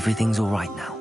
Everything's all right now.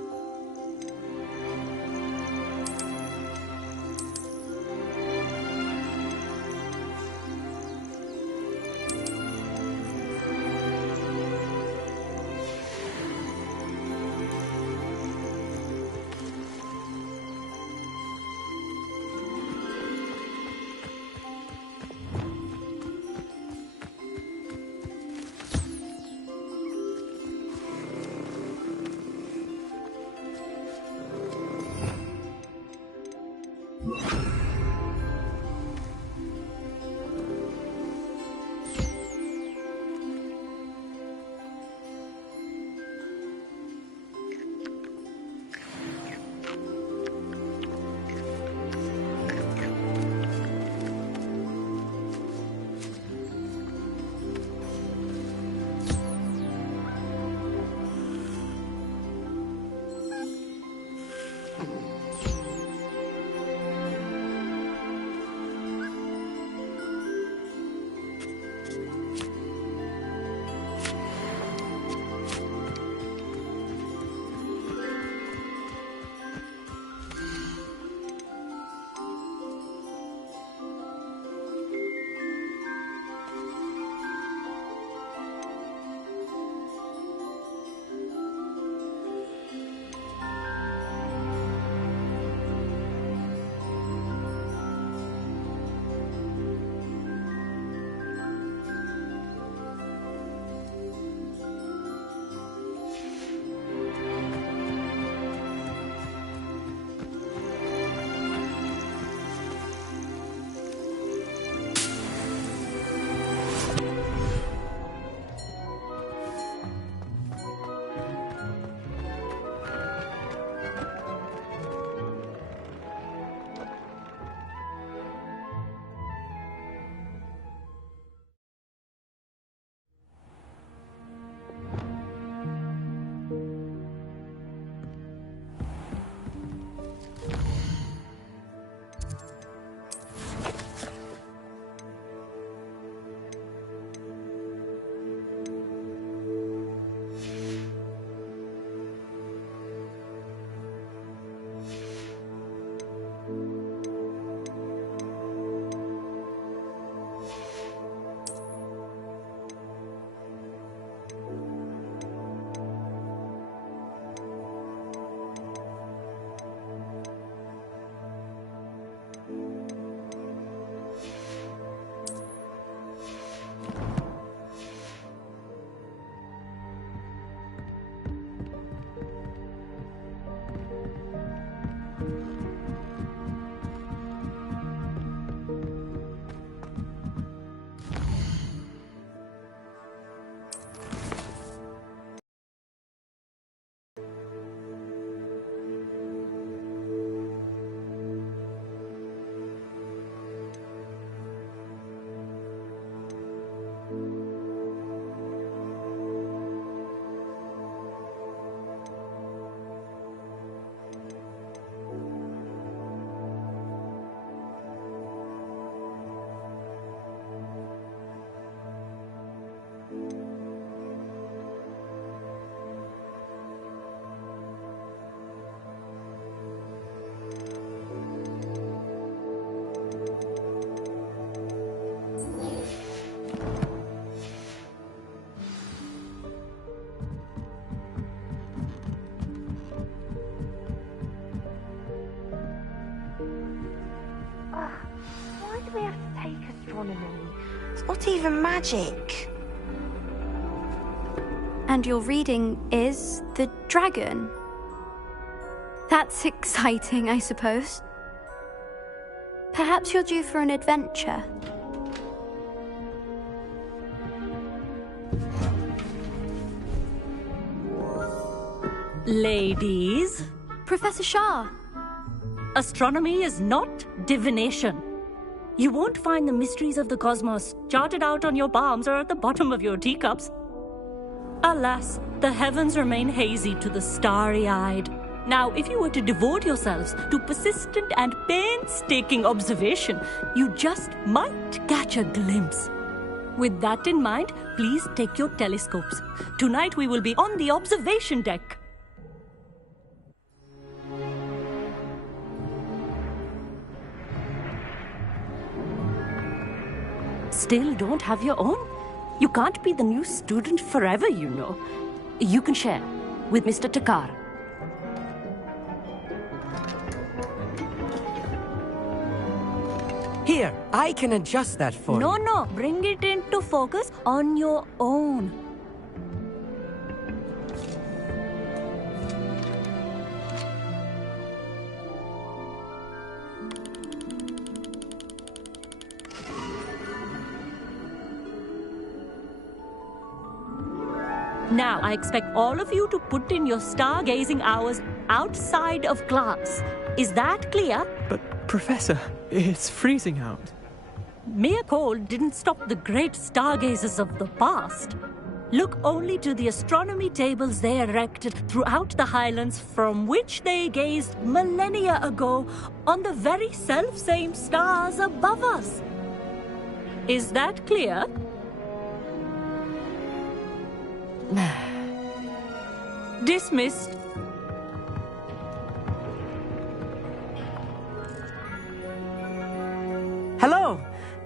astronomy. It's not even magic. And your reading is the dragon. That's exciting, I suppose. Perhaps you're due for an adventure. Ladies, Professor Shah. astronomy is not divination. You won't find the mysteries of the cosmos charted out on your palms or at the bottom of your teacups. Alas, the heavens remain hazy to the starry-eyed. Now, if you were to devote yourselves to persistent and painstaking observation, you just might catch a glimpse. With that in mind, please take your telescopes. Tonight we will be on the observation deck. Still don't have your own? You can't be the new student forever, you know. You can share with Mr. Takar. Here, I can adjust that for you. No, bring it into focus on your own. Now, I expect all of you to put in your stargazing hours outside of class. Is that clear? But, Professor, it's freezing out. Mere cold didn't stop the great stargazers of the past. Look only to the astronomy tables they erected throughout the highlands from which they gazed millennia ago on the very self-same stars above us. Is that clear? Dismissed. Hello.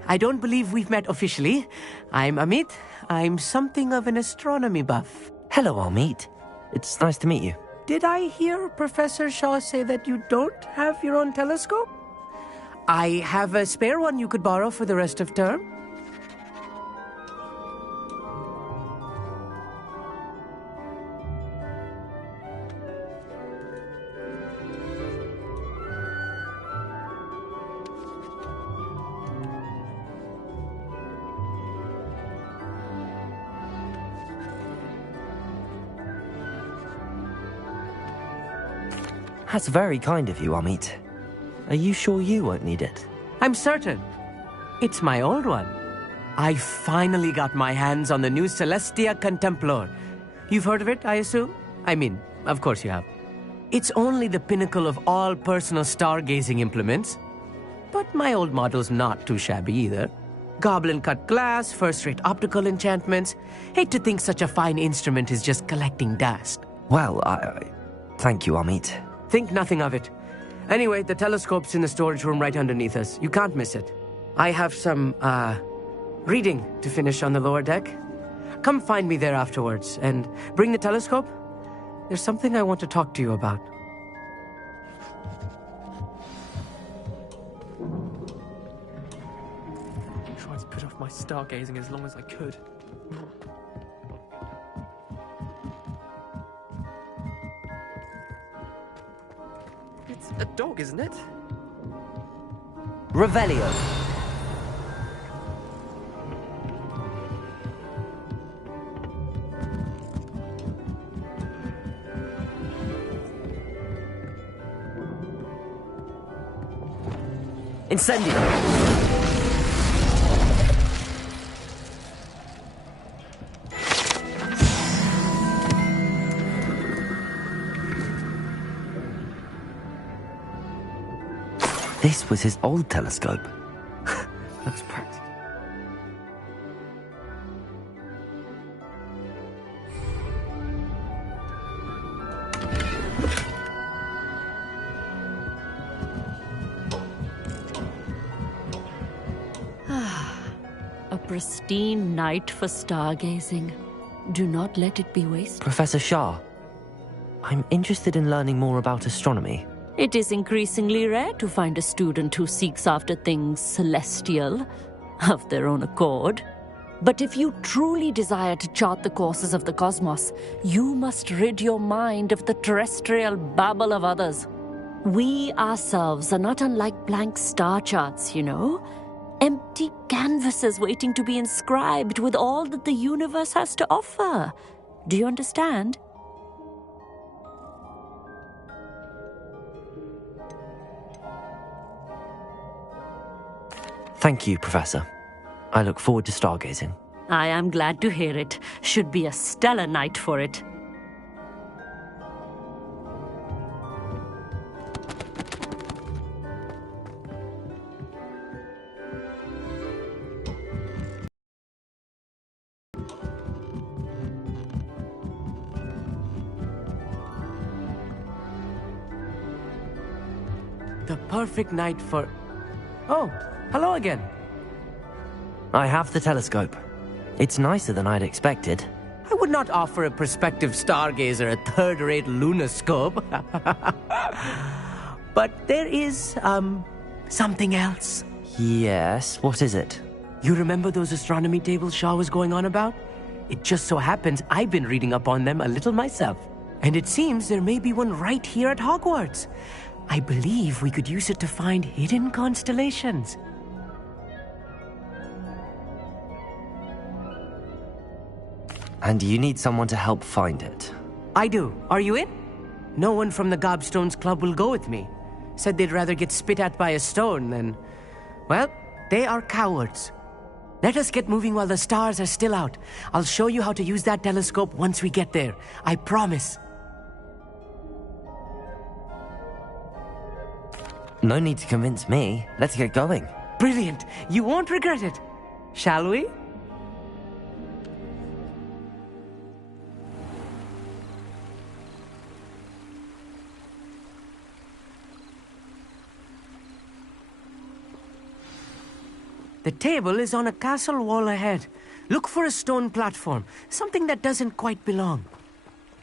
I don't believe we've met officially. I'm Amit. I'm something of an astronomy buff. Hello, Amit. It's nice to meet you. Did I hear Professor Shaw say that you don't have your own telescope? I have a spare one you could borrow for the rest of term. That's very kind of you, Amit. Are you sure you won't need it? I'm certain. It's my old one. I finally got my hands on the new Celestia Contemplar. You've heard of it, I assume? I mean, of course you have. It's only the pinnacle of all personal stargazing implements. But my old model's not too shabby either. Goblin-cut glass, first-rate optical enchantments. Hate to think such a fine instrument is just collecting dust. Well, thank you, Amit. Think nothing of it. Anyway, the telescope's in the storage room right underneath us. You can't miss it. I have some, reading to finish on the lower deck. Come find me there afterwards, and bring the telescope. There's something I want to talk to you about. I tried to put off my stargazing as long as I could. It's a dog, isn't it? Revelio. Incendio. This was his old telescope. Looks practical. A pristine night for stargazing. Do not let it be wasted. Professor Shah, I'm interested in learning more about astronomy. It is increasingly rare to find a student who seeks after things celestial. of their own accord. But if you truly desire to chart the courses of the cosmos, you must rid your mind of the terrestrial babble of others. We ourselves are not unlike blank star charts, you know. Empty canvases waiting to be inscribed with all that the universe has to offer. Do you understand? Thank you, Professor. I look forward to stargazing. I am glad to hear it. Should be a stellar night for it. The perfect night for... Oh, hello again. I have the telescope. It's nicer than I'd expected. I would not offer a prospective stargazer a third-rate lunoscope. But there is, something else. Yes, what is it? You remember those astronomy tables Shaw was going on about? It just so happens I've been reading up on them a little myself. And it seems there may be one right here at Hogwarts. I believe we could use it to find hidden constellations. And you need someone to help find it. I do. Are you in? No one from the Gobstones Club will go with me. Said they'd rather get spit at by a stone than... Well, they are cowards. Let us get moving while the stars are still out. I'll show you how to use that telescope once we get there. I promise. No need to convince me. Let's get going. Brilliant. You won't regret it. Shall we? The table is on a castle wall ahead. Look for a stone platform, something that doesn't quite belong.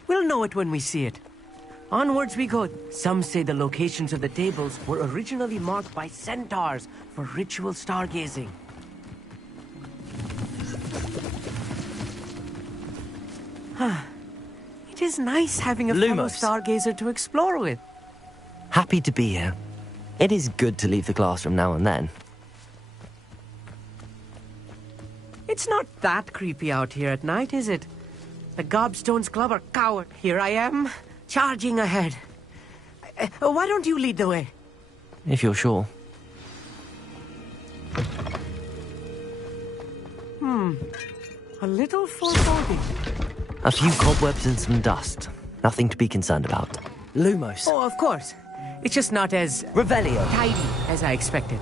We'll know it when we see it. Onwards we go. Some say the locations of the tables were originally marked by centaurs for ritual stargazing. It is nice having a fellow Lumos. stargazer to explore with. Happy to be here. It is good to leave the classroom now and then. It's not that creepy out here at night, is it? The Gobstones Club are coward. Here I am, charging ahead. Why don't you lead the way? If you're sure. A little foreboding. A few cobwebs and some dust. Nothing to be concerned about. Lumos. Oh, of course. It's just not as Revelio. tidy as I expected.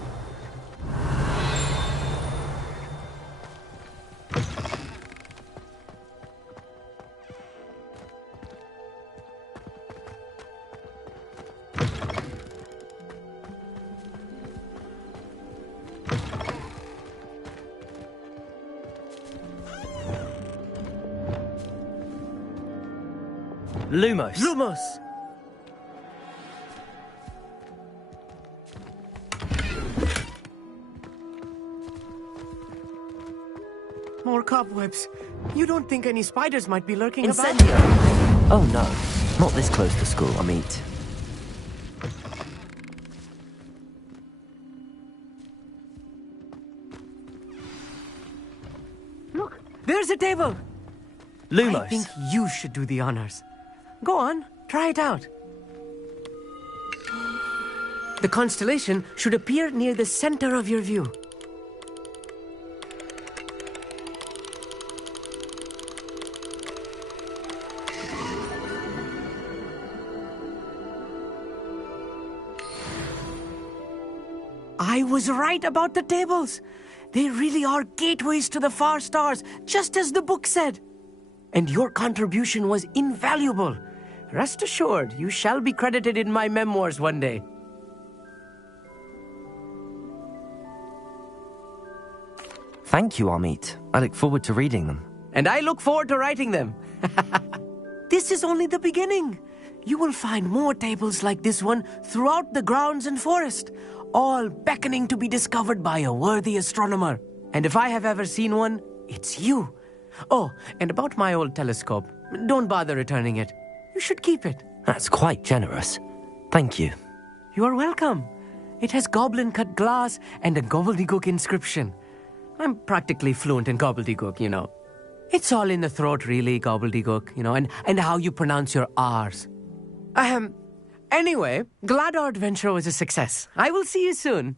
Lumos. Lumos! More cobwebs. You don't think any spiders might be lurking about? Incendio. Oh no, not this close to school, Amit. Look, there's a table. Lumos. I think you should do the honors. Go on, try it out. The constellation should appear near the center of your view. I was right about the tables. They really are gateways to the far stars, just as the book said. And your contribution was invaluable. Rest assured, you shall be credited in my memoirs one day. Thank you, Amit. I look forward to reading them. And I look forward to writing them. This is only the beginning. You will find more tables like this one throughout the grounds and forest, all beckoning to be discovered by a worthy astronomer. And if I have ever seen one, it's you. Oh, and about my old telescope, don't bother returning it. You should keep it. That's quite generous. Thank you. You are welcome. It has goblin-cut glass and a gobbledygook inscription. I'm practically fluent in gobbledygook, you know. It's all in the throat, really, gobbledygook, you know, and how you pronounce your R's. Anyway, glad our adventure was a success. I will see you soon.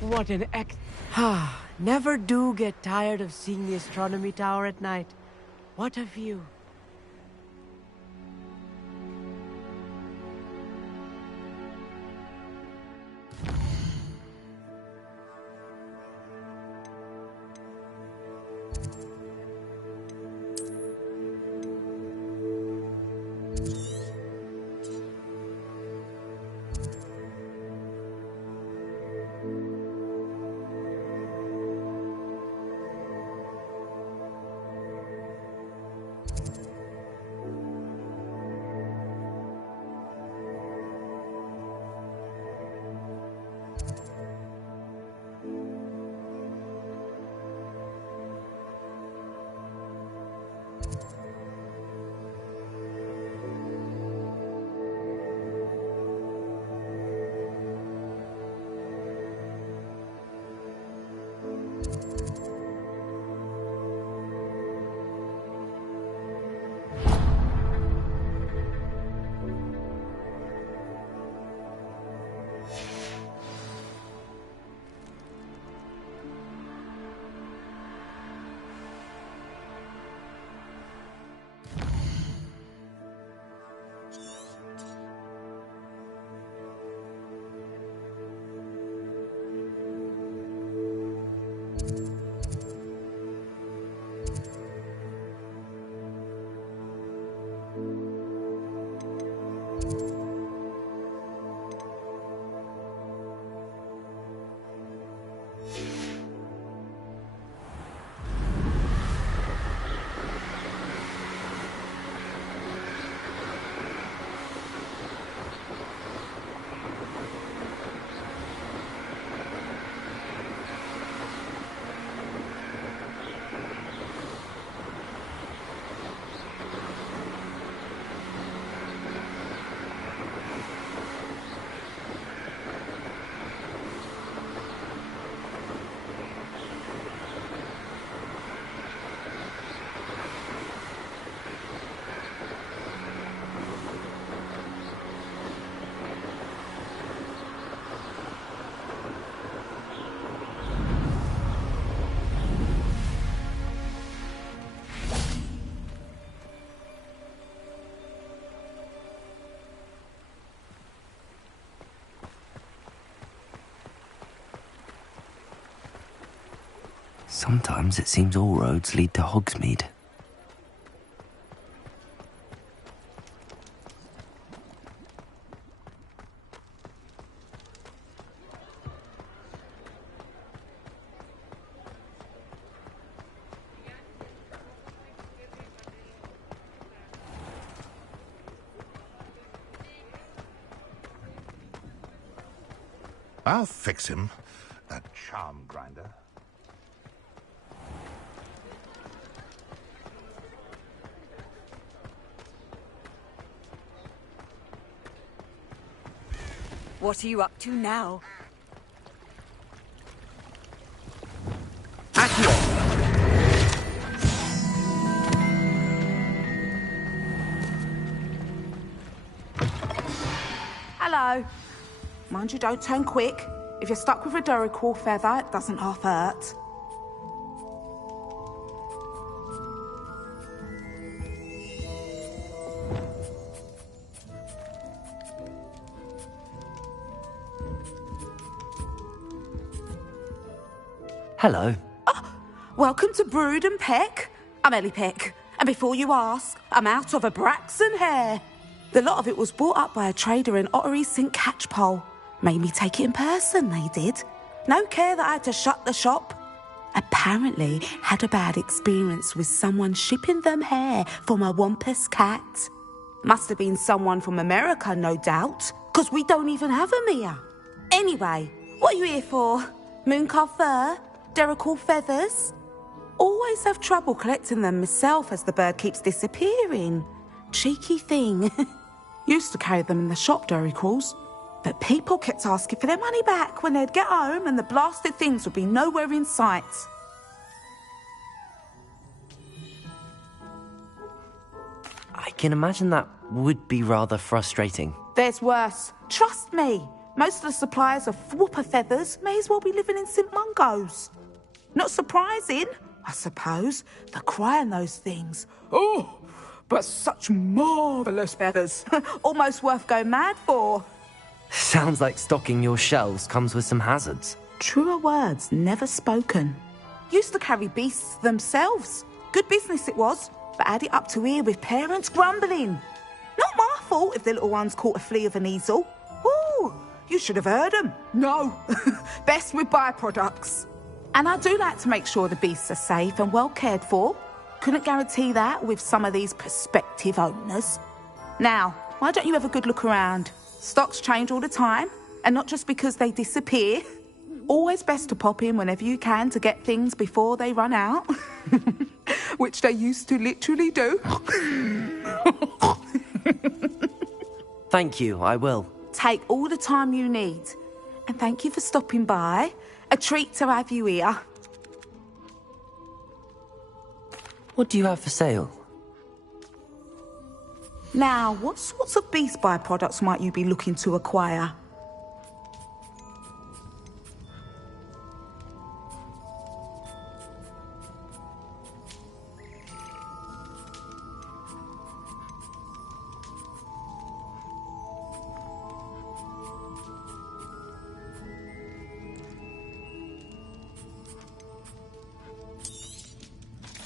What an Never do get tired of seeing the astronomy tower at night. What a view. Sometimes it seems all roads lead to Hogsmeade. I'll fix him, that charm grinder. What are you up to now? Hello. Mind you don't turn quick. If you're stuck with a Duracell feather, it doesn't half hurt. Hello. Oh, welcome to Brood and Peck. I'm Ellie Peck. And before you ask, I'm out of a Braxton hair. The lot of it was bought up by a trader in Ottery St. Catchpole. Made me take it in person, they did. No care that I had to shut the shop. apparently had a bad experience with someone shipping them hair from a wampus cat. Must have been someone from America, no doubt, because we don't even have them here. Anyway, what are you here for? Mooncar fur? Derrickle feathers? Always have trouble collecting them myself as the bird keeps disappearing. Cheeky thing. Used to carry them in the shop, Derricles. But people kept asking for their money back when they'd get home and the blasted things would be nowhere in sight. I can imagine that would be rather frustrating. There's worse. Trust me. Most of the suppliers of whooper feathers may as well be living in St Mungo's. Not surprising, I suppose. The cry on those things. Oh, but such marvellous feathers. Almost worth going mad for. Sounds like stocking your shelves comes with some hazards. Truer words never spoken. Used to carry beasts themselves. Good business it was, but had it up to here with parents grumbling. Not my fault if the little ones caught a flea of an easel. Ooh, you should have heard them. No, best with byproducts. And I do like to make sure the beasts are safe and well cared for. Couldn't guarantee that with some of these prospective owners. Now, why don't you have a good look around? Stocks change all the time, and not just because they disappear. Always best to pop in whenever you can to get things before they run out. Which they used to literally do. Thank you, I will. Take all the time you need. And thank you for stopping by. A treat to have you here. What do you have for sale? Now, what sorts of beast byproducts might you be looking to acquire?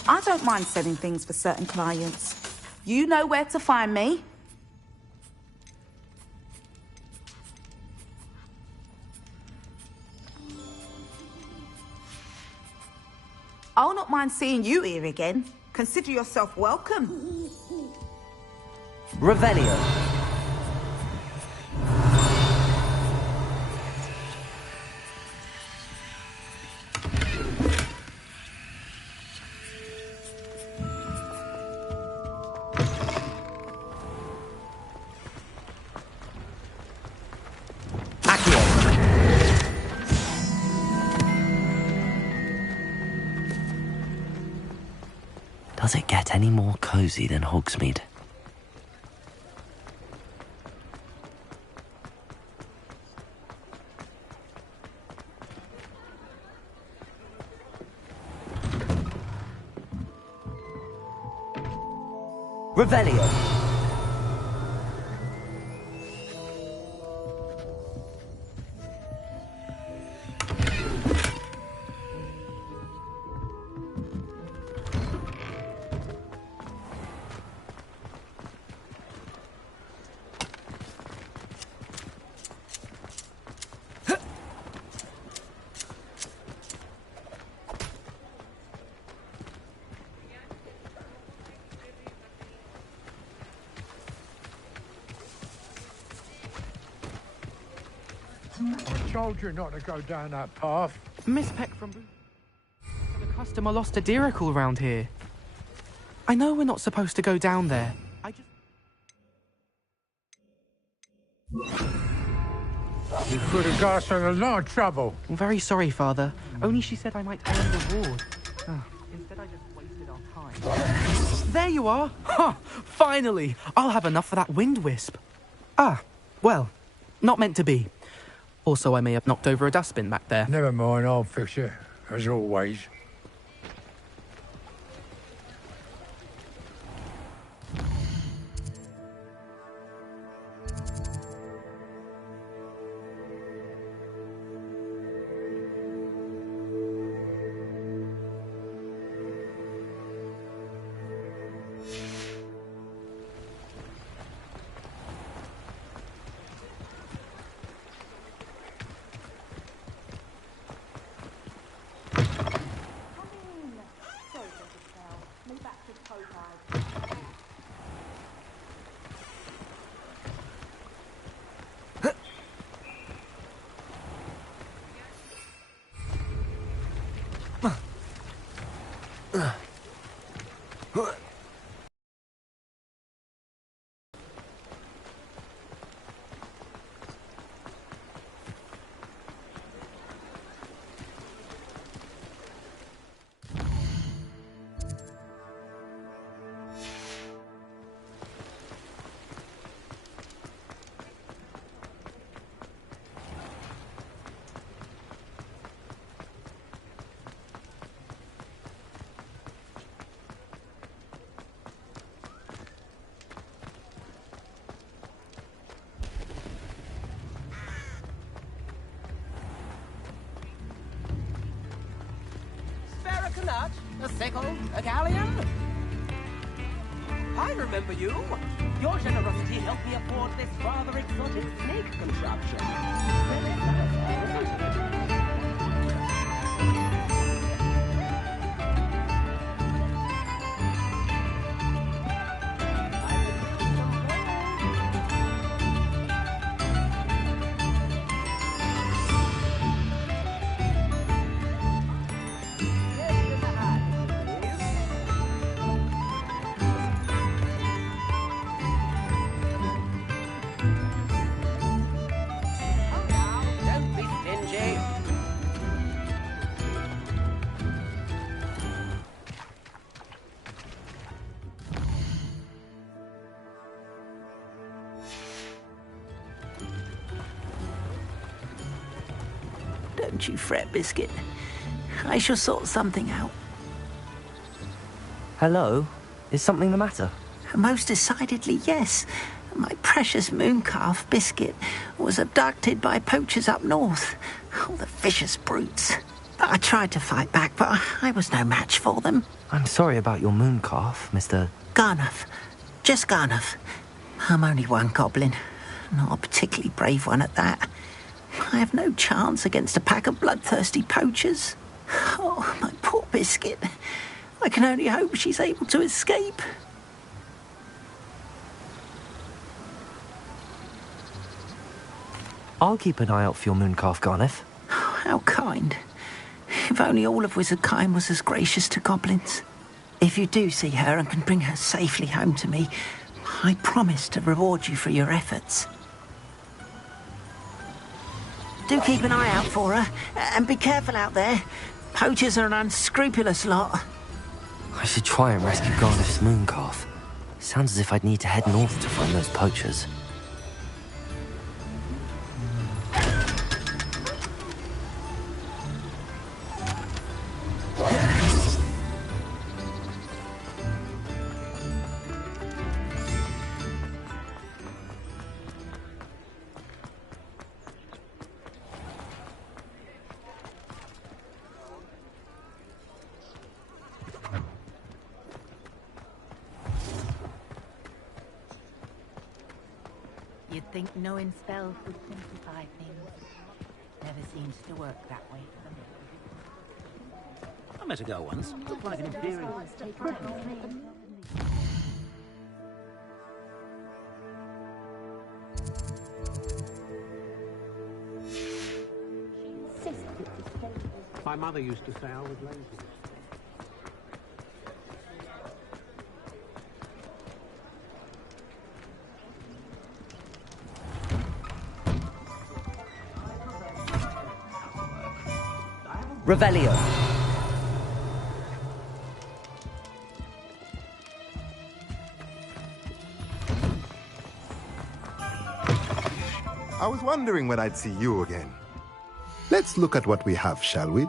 I don't mind selling things for certain clients. You know where to find me. I'll not mind seeing you here again. Consider yourself welcome. Revelio. Does it get any more cozy than Hogsmeade? Revelio. I told you not to go down that path. Miss Peck from... The customer lost a Derrickle around here. I know we're not supposed to go down there. I just... You could have got us in a lot of trouble. I'm very sorry, Father. Only she said I might earn the reward. Instead, I just wasted our time. There you are! Ha! Finally! I'll have enough for that wind wisp. Ah, well, not meant to be. Also, I may have knocked over a dustbin back there. Never mind, I'll fix it, as always. A nut, a sickle, a galleon. I remember you. Your generosity helped me afford this rather exotic snake contraption. Don't be stingy. Don't you fret, Biscuit. I shall sort something out. Hello? Is something the matter? Most decidedly, yes. My precious mooncalf, Biscuit, was abducted by poachers up north. Oh, the vicious brutes. I tried to fight back, but I was no match for them. I'm sorry about your mooncalf, Mr. Garnuff. Just Garnuff. I'm only one goblin. Not a particularly brave one at that. I have no chance against a pack of bloodthirsty poachers. Oh, my poor Biscuit. I can only hope she's able to escape. I'll keep an eye out for your mooncalf, Garneth. How kind. If only all of Wizardkind was as gracious to goblins. If you do see her and can bring her safely home to me, I promise to reward you for your efforts. Do keep an eye out for her, and be careful out there. Poachers are an unscrupulous lot. I should try and rescue Garneth's mooncalf. Sounds as if I'd need to head north to find those poachers. You'd think knowing spells would simplify things. Never seems to work that way. I met a girl once. Looked like an imperial. My mother used to say I was lazy. Revelio. I was wondering when I'd see you again. Let's look at what we have, shall we?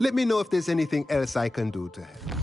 Let me know if there's anything else I can do to help.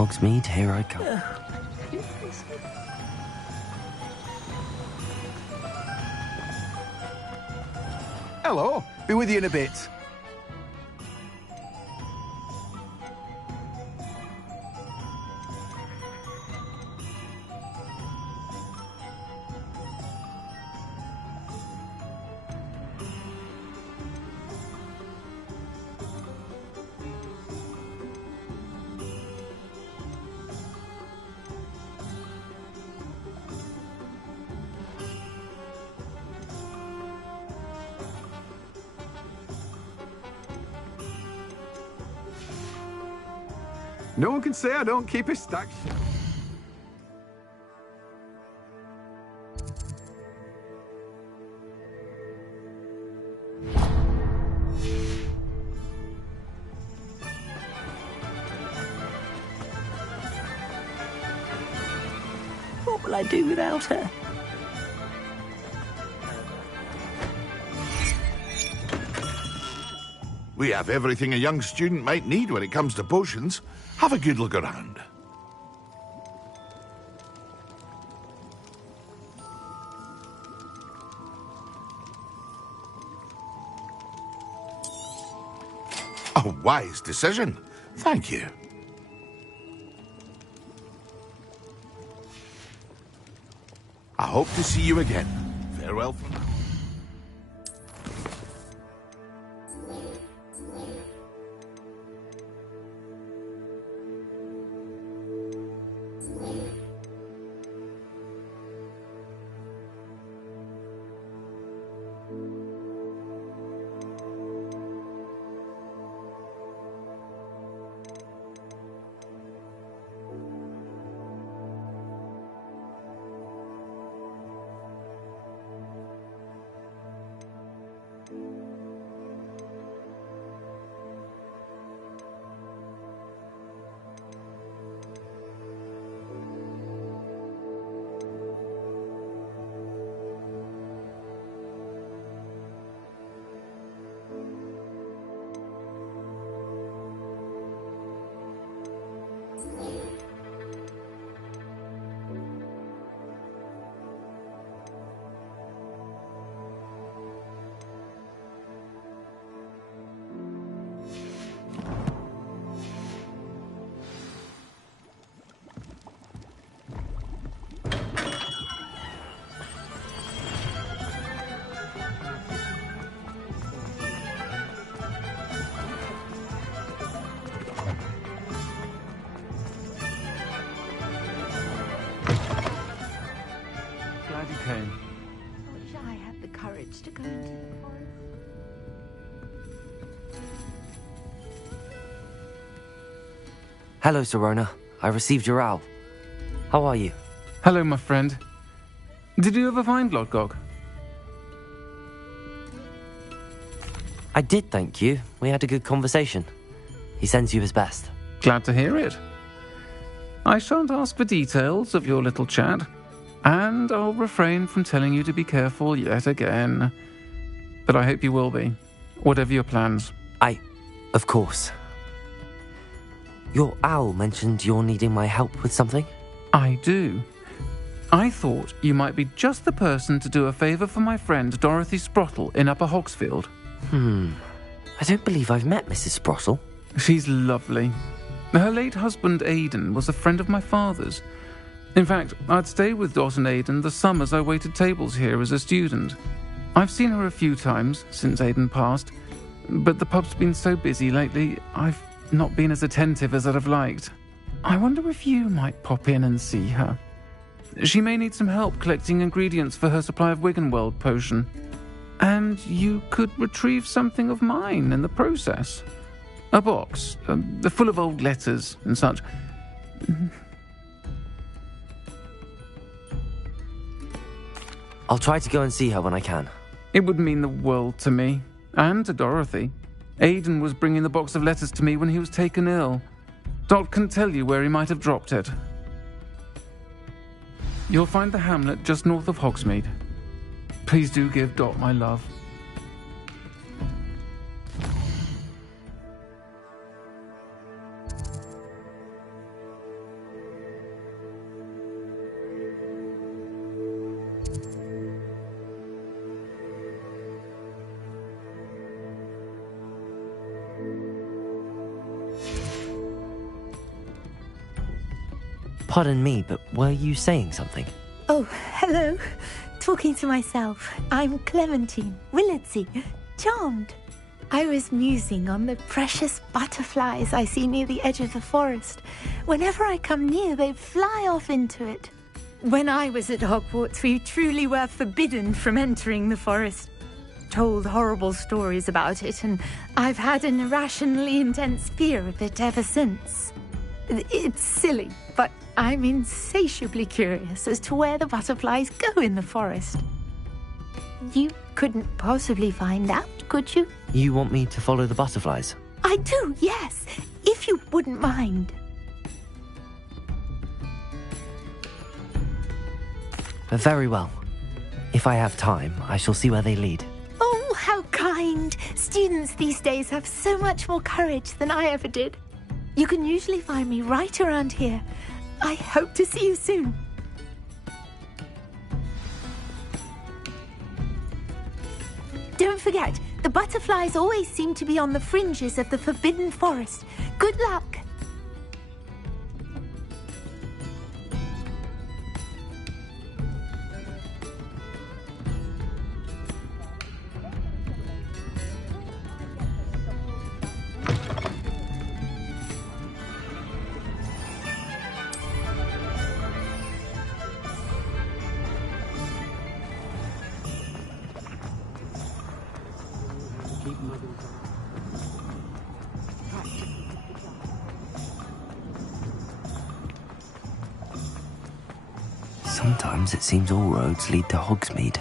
Hogsmeade, here I come. Hello. Be with you in a bit. No one can say I don't keep a stack. What will I do without her? We have everything a young student might need when it comes to potions. Have a good look around. A wise decision. Thank you. I hope to see you again. Farewell for now. Hello, Serona. I received your owl. How are you? Hello, my friend. Did you ever find Lodgok? I did, thank you. We had a good conversation. He sends you his best. Glad to hear it. I shan't ask for details of your little chat, and I'll refrain from telling you to be careful yet again. But I hope you will be, whatever your plans. Of course. Your owl mentioned you're needing my help with something? I do. I thought you might be just the person to do a favour for my friend Dorothy Sprottle in Upper Hogsfield. I don't believe I've met Mrs. Sprottle. She's lovely. Her late husband Aidan was a friend of my father's. In fact, I'd stayed with Dot and Aidan the summers I waited tables here as a student. I've seen her a few times since Aidan passed, but the pub's been so busy lately, I've not been as attentive as I'd have liked. I wonder if you might pop in and see her. She may need some help collecting ingredients for her supply of Wiggenweld potion. And you could retrieve something of mine in the process. A box, full of old letters and such. I'll try to go and see her when I can. It would mean the world to me, and to Dorothy. Aidan was bringing the box of letters to me when he was taken ill. Dot can tell you where he might have dropped it. You'll find the hamlet just north of Hogsmeade. Please do give Dot my love. Pardon me, but were you saying something? Oh, hello. Talking to myself. I'm Clementine Willardsey. Charmed. I was musing on the precious butterflies I see near the edge of the forest. Whenever I come near, they fly off into it. When I was at Hogwarts, we truly were forbidden from entering the forest. Told horrible stories about it, and I've had an irrationally intense fear of it ever since. It's silly, but I'm insatiably curious as to where the butterflies go in the forest. You couldn't possibly find out, could you? You want me to follow the butterflies? I do, yes, if you wouldn't mind. Very well. If I have time, I shall see where they lead. Oh, how kind! Students these days have so much more courage than I ever did. You can usually find me right around here. I hope to see you soon. Don't forget, the butterflies always seem to be on the fringes of the Forbidden Forest. Good luck! Sometimes it seems all roads lead to Hogsmeade.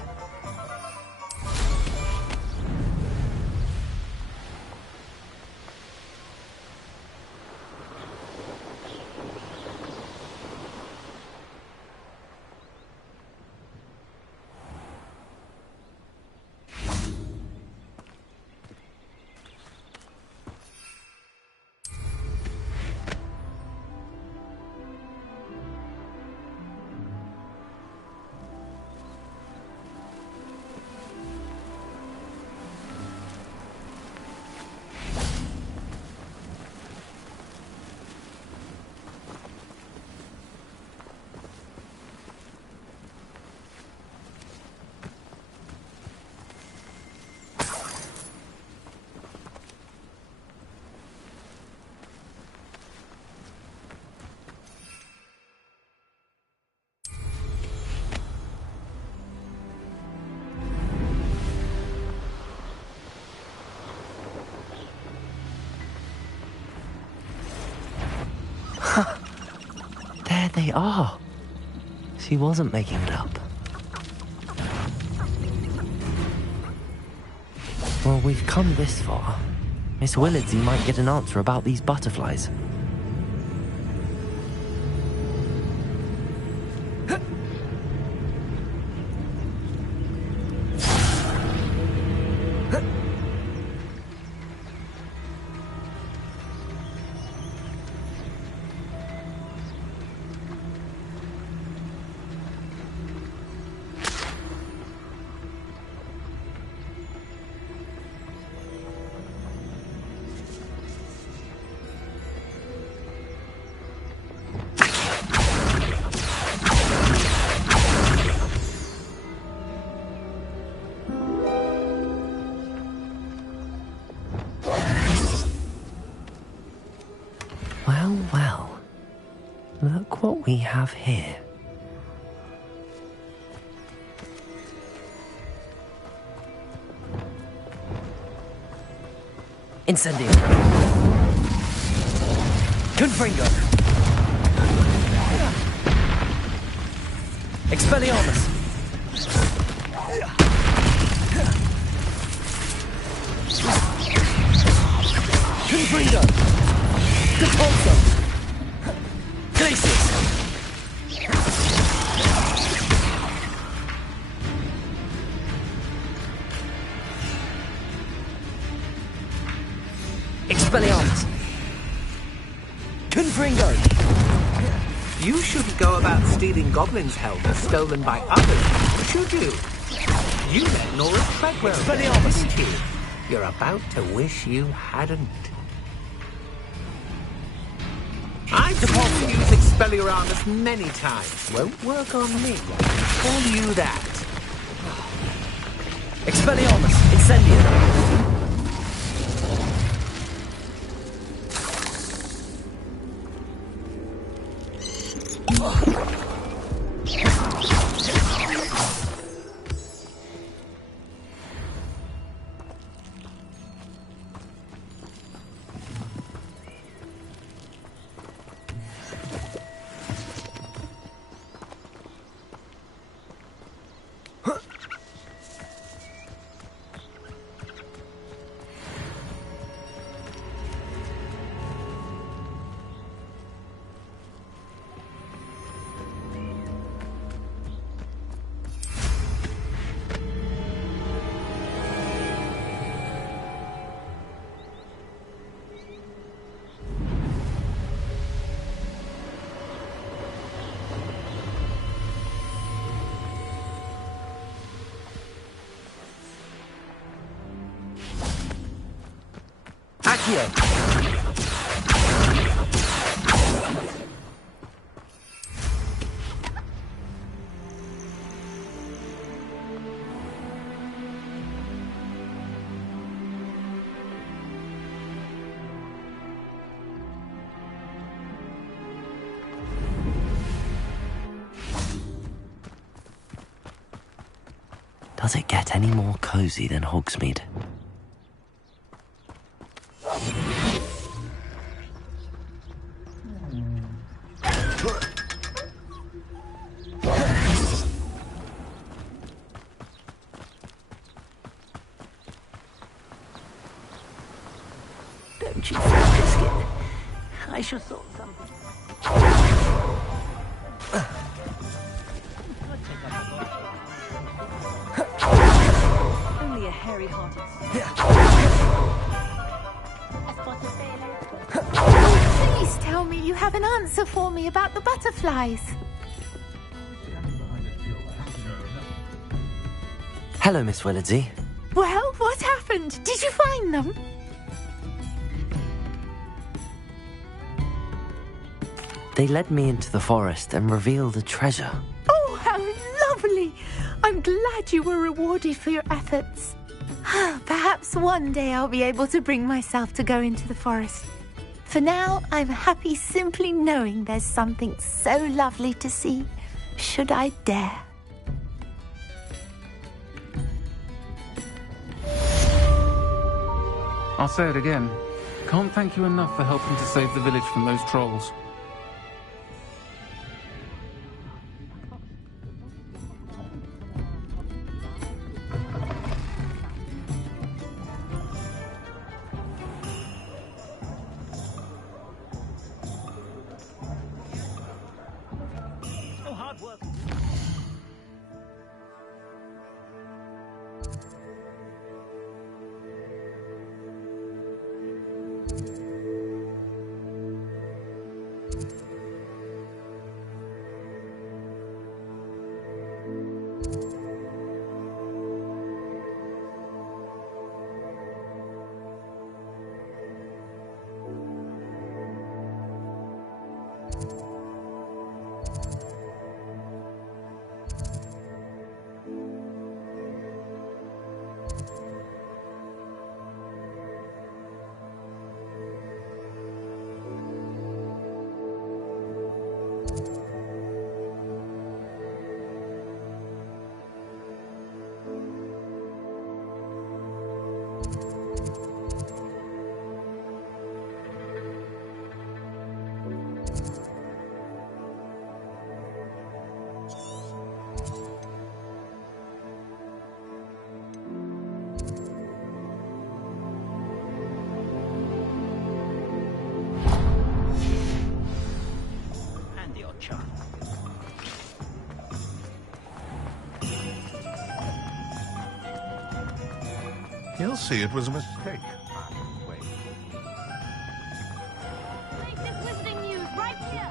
There they are. She wasn't making it up. Well, we've come this far. Miss Willardsey might get an answer about these butterflies. Well, look what we have here. Incendio. Confringo. Expelliarmus. Confringo. Depulso. Glacius. Expelliarmus. Confringo. You shouldn't go about stealing goblins' helmets stolen by others, should you? You met Nora Treadwell, didn't you? You're about to wish you hadn't. I've seen you use Expelliarmus many times. Won't work on me. Call you that. Expelliarmus. Incendio. Does it get any more cozy than Hogsmeade? Don't you think, Biscuit? I should thought something. Only a hairy-hearted. Please tell me you have an answer for me about the butterflies. Hello, Miss Willardsey. Well, what happened? Did you find them? They led me into the forest and revealed a treasure. Oh, how lovely! I'm glad you were rewarded for your efforts. Perhaps one day I'll be able to bring myself to go into the forest. For now, I'm happy simply knowing there's something so lovely to see, should I dare. I'll say it again. Can't thank you enough for helping to save the village from those trolls. have work. He'll see it was a mistake. Latest wizarding news right here.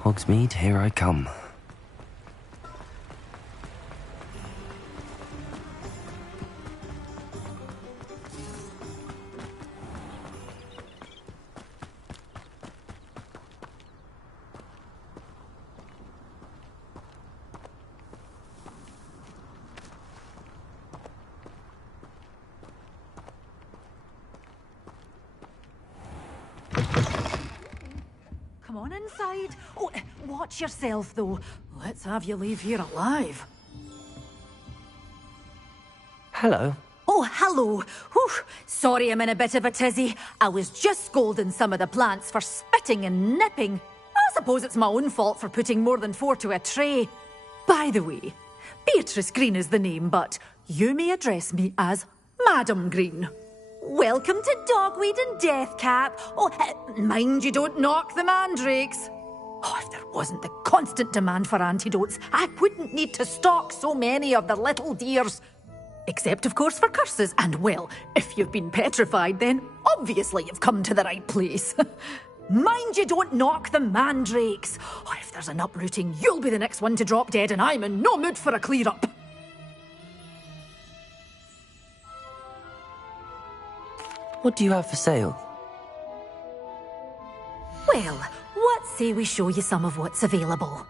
Hogsmeade, here I come. Come on inside. Oh, watch yourself, though. Let's have you leave here alive. Hello. Oh, hello. Whew. Sorry I'm in a bit of a tizzy. I was just scolding some of the plants for spitting and nipping. I suppose it's my own fault for putting more than 4 to a tray. By the way, Beatrice Green is the name, but you may address me as Madam Green. Welcome to Dogweed and Deathcap. Oh, mind you don't knock the mandrakes. Oh, if there wasn't the constant demand for antidotes, I wouldn't need to stock so many of the little dears. Except, of course, for curses. And, well, if you've been petrified, then obviously you've come to the right place. Mind you don't knock the mandrakes. Oh, if there's an uprooting, you'll be the next one to drop dead, and I'm in no mood for a clear-up. What do you have for sale? Well, what say we show you some of what's available?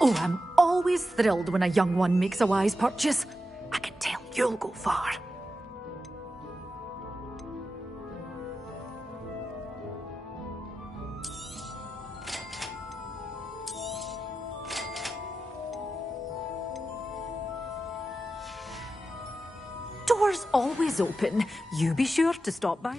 Oh, I'm always thrilled when a young one makes a wise purchase. I can tell you'll go far. Doors always open. You be sure to stop by.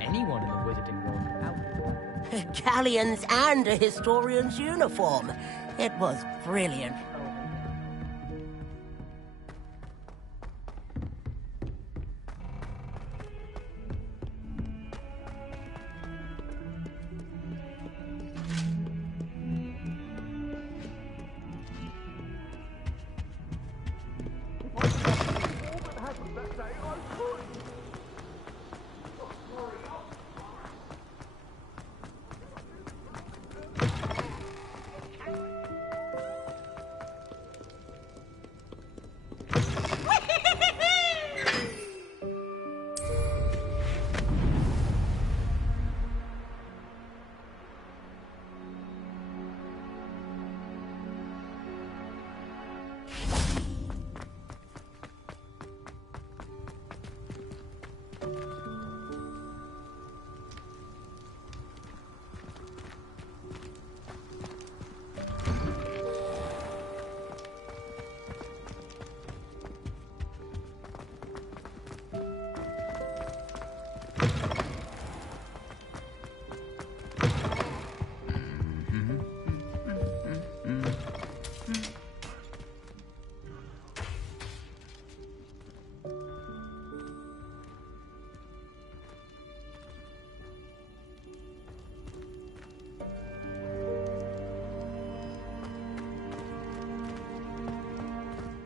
Anyone in the wizarding world. Galleons and a historian's uniform. It was brilliant.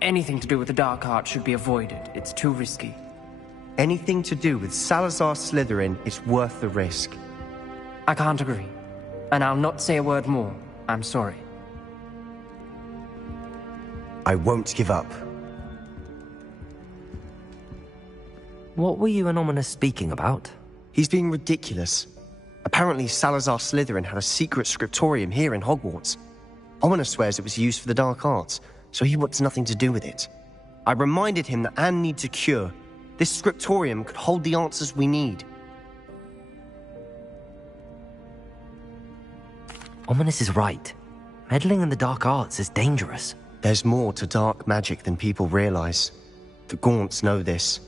Anything to do with the dark art should be avoided. It's too risky. Anything to do with Salazar Slytherin is worth the risk. I can't agree. And I'll not say a word more. I'm sorry. I won't give up. What were you and Ominous speaking about? He's being ridiculous. Apparently Salazar Slytherin had a secret scriptorium here in Hogwarts. Ominous swears it was used for the dark arts, so he wants nothing to do with it. I reminded him that Anne needs a cure. This scriptorium could hold the answers we need. Ominous is right. Meddling in the dark arts is dangerous. There's more to dark magic than people realize. The Gaunts know this.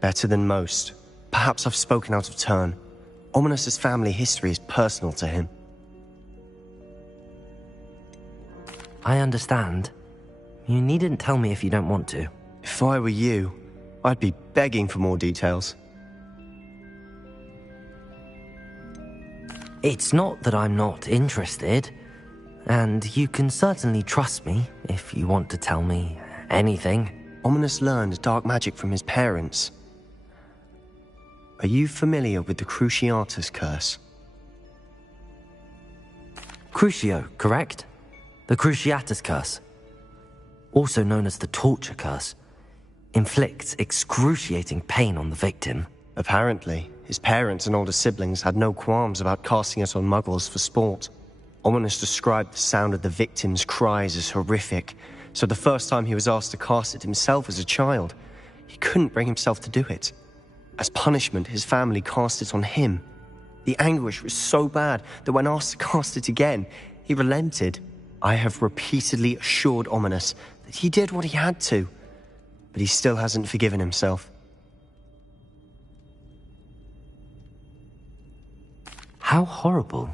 Better than most. Perhaps I've spoken out of turn. Ominous's family history is personal to him. I understand. You needn't tell me if you don't want to. If I were you, I'd be begging for more details. It's not that I'm not interested, and you can certainly trust me if you want to tell me anything. Ominous learned dark magic from his parents. Are you familiar with the Cruciatus curse? Crucio, correct? The Cruciatus curse, also known as the torture curse, inflicts excruciating pain on the victim. Apparently, his parents and older siblings had no qualms about casting it on muggles for sport. Ominous described the sound of the victim's cries as horrific, so the first time he was asked to cast it himself as a child, he couldn't bring himself to do it. As punishment, his family cast it on him. The anguish was so bad that when asked to cast it again, he relented. I have repeatedly assured Ominous that he did what he had to, but he still hasn't forgiven himself. How horrible.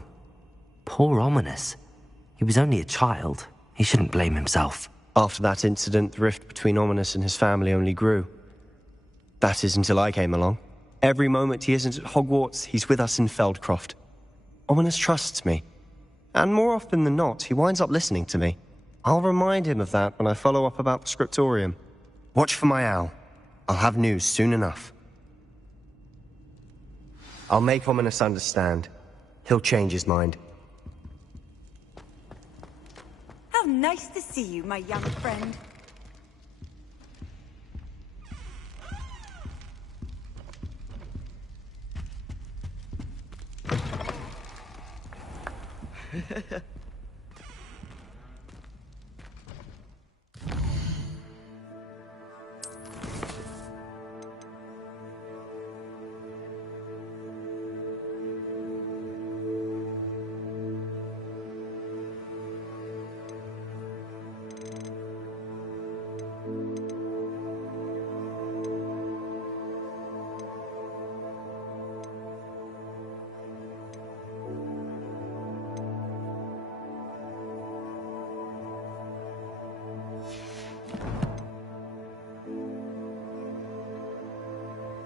Poor Ominous. He was only a child. He shouldn't blame himself. After that incident, the rift between Ominous and his family only grew. That is until I came along. Every moment he isn't at Hogwarts, he's with us in Feldcroft. Ominous trusts me. And more often than not, he winds up listening to me. I'll remind him of that when I follow up about the scriptorium. Watch for my owl. I'll have news soon enough. I'll make Ominous understand. He'll change his mind. How nice to see you, my young friend.